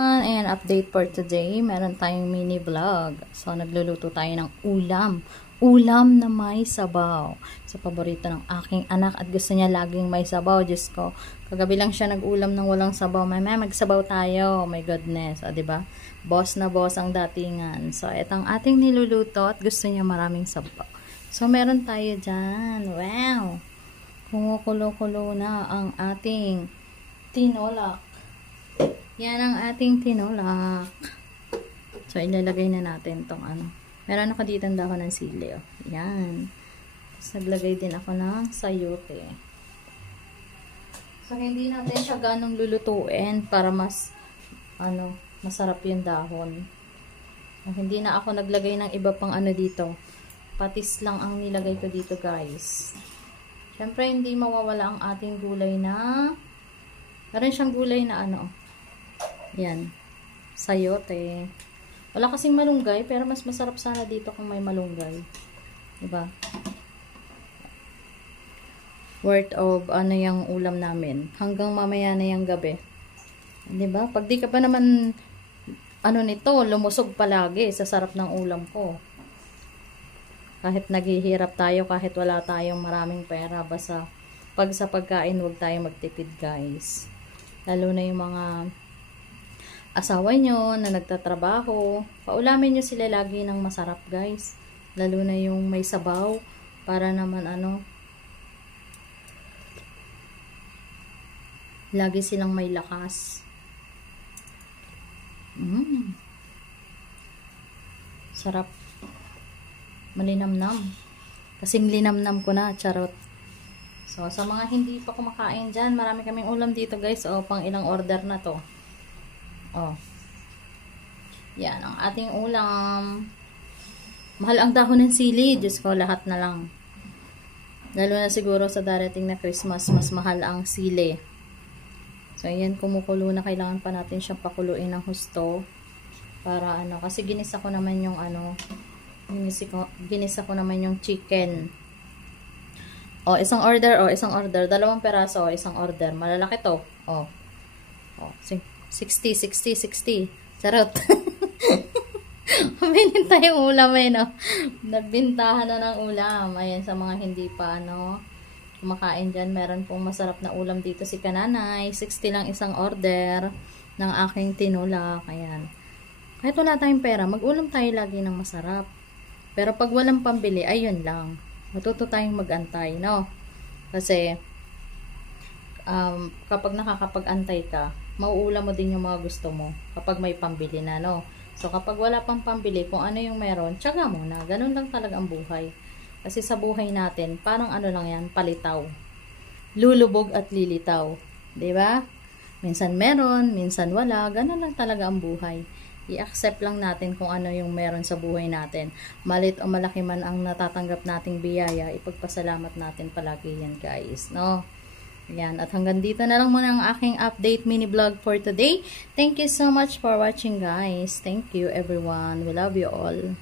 And update for today, meron tayong mini vlog. So, nagluluto tayo ng ulam. Ulam na may sabaw. So, paborito ng aking anak at gusto niya laging may sabaw. Diyos ko, kagabi lang siya nag-ulam ng walang sabaw. Mama, magsabaw tayo. Oh my goodness. O, diba? Boss na boss ang datingan. So, itong ating niluluto at gusto niya maraming sabaw. So, meron tayo dyan. Wow! Kumukulo-kulo na ang ating tinolak. Yan ang ating tinulak. So, ilalagay na natin tong ano. Meron ako dito ang dahon ng sili. Oh. Yan. Tapos, naglagay din ako ng sayote. So, hindi natin siya ganong lulutuin para mas, masarap yung dahon. So, hindi na ako naglagay ng iba pang ano dito. Patis lang ang nilagay ko dito, guys. Siyempre, hindi mawawala ang ating gulay na, meron siyang gulay na yan, sayote. Wala kasing malunggay, pero mas masarap sana dito kung may malunggay. Diba? Worth of yung ulam namin. Hanggang mamaya na yung gabi. Diba? Pag di ka pa naman nito, lumusog palagi sa sarap ng ulam ko. Kahit naghihirap tayo, kahit wala tayong maraming pera, basta pag sa pagkain, huwag tayong magtipid, guys. Lalo na yung mga asawa nyo na nagtatrabaho, paulamin nyo sila lagi ng masarap, guys. Lalo na yung may sabaw, para naman lagi silang may lakas. Sarap. Malinamnam. Kasing linamnam ko na, charot. So, sa mga hindi pa kumakain dyan, marami kaming ulam dito, guys. O, pang ilang order na to. Oh. Yan, ang ating ulam. Mahal ang dahon ng sili. Diyos ko, lahat na lang. Lalo na siguro sa darating na Christmas, mas mahal ang sili. So, ayan, kumukulo na. Kailangan pa natin siyang pakuluin ng husto. Para kasi ginisa ko naman yung ginisa ko naman yung chicken. Oh, isang order. 2 peraso, isang order. Malalaki to. Oh, 60. Charot. Bininta yung ulam no. Nagbintahan na ng ulam. Ayan, sa mga hindi pa kumakain dyan, meron pong masarap na ulam dito si Kananay. 60 lang isang order ng aking tinulak. Ayan. Kahit wala tayong pera, mag-ulam tayo lagi ng masarap. Pero pag walang pambili, ayun lang. Matuto tayong mag-antay, no? Kasi kapag nakakapag-antay ka, mauulam mo din yung mga gusto mo kapag may pambili na, no? So, kapag wala pang pambili, kung ano yung meron, tiyaga mo na. Ganun lang talaga ang buhay. Kasi sa buhay natin, parang lang yan, palitaw. Lulubog at lilitaw. Diba? Minsan meron, minsan wala. Ganun lang talaga ang buhay. I-accept lang natin kung ano yung meron sa buhay natin. Malit o malaki man ang natatanggap nating biyaya, ipagpasalamat natin palagi yan, guys, no? Ayan, at hanggang dito na lang muna ang aking update mini vlog for today. Thank you so much for watching, guys. Thank you, everyone. We love you all.